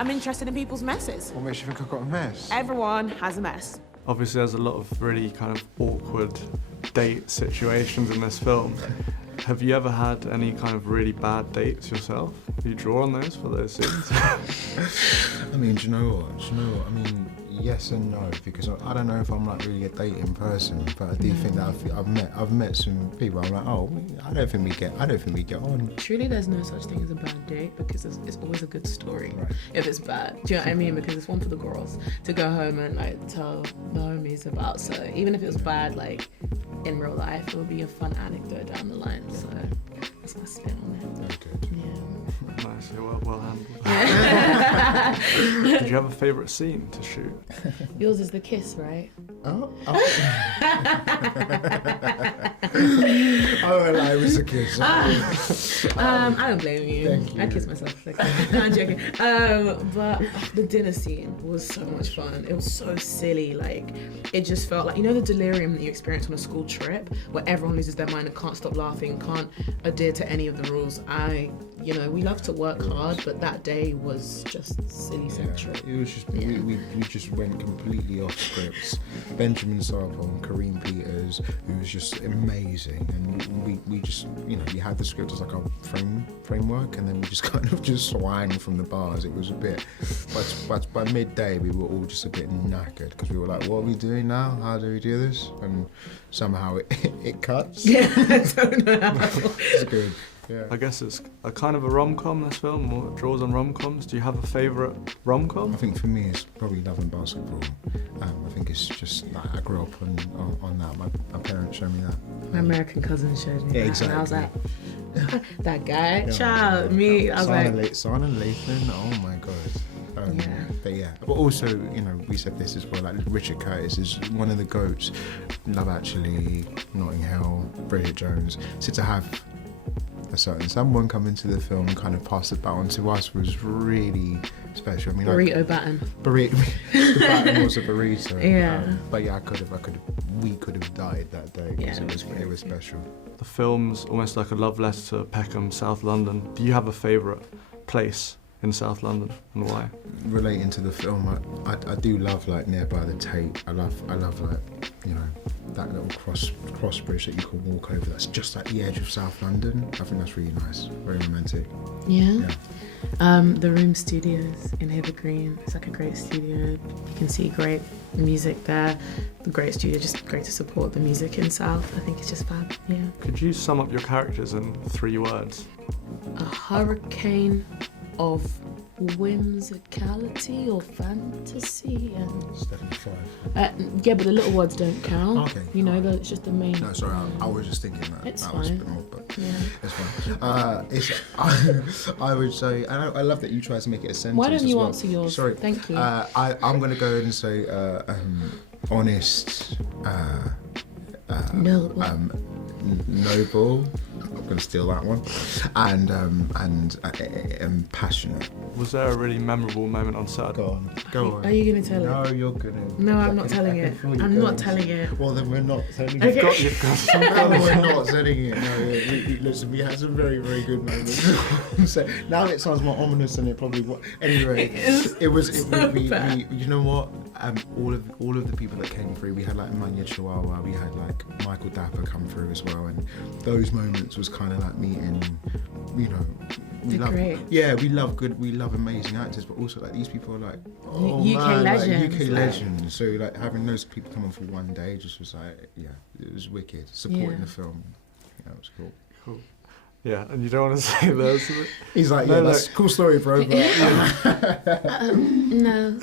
I'm interested in people's messes. What makes you think I've got a mess? Everyone has a mess. Obviously, there's a lot of really kind of awkward date situations in this film. Have you ever had any kind of really bad dates yourself? Do you draw on those for those scenes? I mean, do you know what? I mean, yes and no, because I don't know if I'm like really a dating person, but I do think that I've met some people. I'm like, oh, I don't think we get on. Truly, there's no such thing as a bad date because it's always a good story. Right. If it's bad, do you know what I mean? Because it's one for the girls to go home and like tell the homies about. So even if it was bad, like in real life, it would be a fun anecdote down the line. So that's my spin on it. Very good. Yeah. Nice, you're well handled. Yeah. Did you have a favourite scene to shoot? Yours is the kiss, right? Oh, well, I was a kiss. I don't blame you. Thank you. I kiss myself. No, I'm joking. But the dinner scene was so much fun. It was so silly. Like, it just felt like, you know the delirium that you experience on a school trip where everyone loses their mind and can't stop laughing, can't adhere to any of the rules. We love to work hard, but that day was just silly central. It was just, we just went completely off scripts. Benjamin Sarpong, Kareem Peters, who was just amazing, and we just, we had the script as like our framework, and then we just kind of just swang from the bars. It was a bit, but by midday we were all just a bit knackered because we were like, what are we doing now? How do we do this? And somehow it cuts. Yeah, I don't know how. It's good. Yeah. I guess it's a kind of a rom-com, this film, or it draws on rom-coms. Do you have a favourite rom-com? I think for me it's probably Love and Basketball. I think it's just like I grew up on that. My parents showed me that. My American cousin showed me that, exactly. and I was like, that guy, child, me. I was like, Sana Lathan, oh my god. But also, we said this as well, like Richard Curtis is one of the GOATs. Love Actually, Notting Hill, Bridget Jones. So to have someone come into the film and kind of pass the baton to us was really special. I mean, burrito baton. The baton was a burrito. Yeah. But yeah, we could have died that day because it was special. The film's almost like a love letter to Peckham, South London. Do you have a favourite place in South London, and why? Relating to the film, I do love like nearby the Tate. I love like that little cross bridge that you can walk over. That's just at the edge of South London. I think that's really nice, very romantic. Yeah. The Room Studios in Hither Green. It's like a great studio. You can see great music there. The great studio, just great to support the music in South. I think it's just fab. Yeah. Could you sum up your characters in 3 words? A hurricane of whimsicality or fantasy, and It's definitely 5. but the little words don't count. Okay. It's just the main. No, sorry, I was just thinking that. It's that was a fine. bit more, but Yeah. it's fine. I would say, and I love that you try to make it a sentence. Why don't you as well. answer yours? Sorry. Thank you. I'm going to go ahead and say honest, noble. I'm going to steal that one, and passionate. Was there a really memorable moment on set? Go on. Are you going to tell it? No, you're gonna. No, I'm not telling it. I'm not telling it. Well, then we're not telling Okay. it. You've got No, we're not telling it. No, listen, we had some very, very good moments. So now it sounds more ominous than it probably was. Anyway, you know what? All of the people that came through, we had like Manya Chihuahua, we had like Michael Dapper come through as well, and those moments was kind of like meeting, we love amazing actors, but also like these people are like UK legends. So like having those people come on for one day just was like, it was wicked. Supporting the film, it was cool. Cool. Yeah, and you don't want to say those. He's like, that's a cool story, bro. But, No.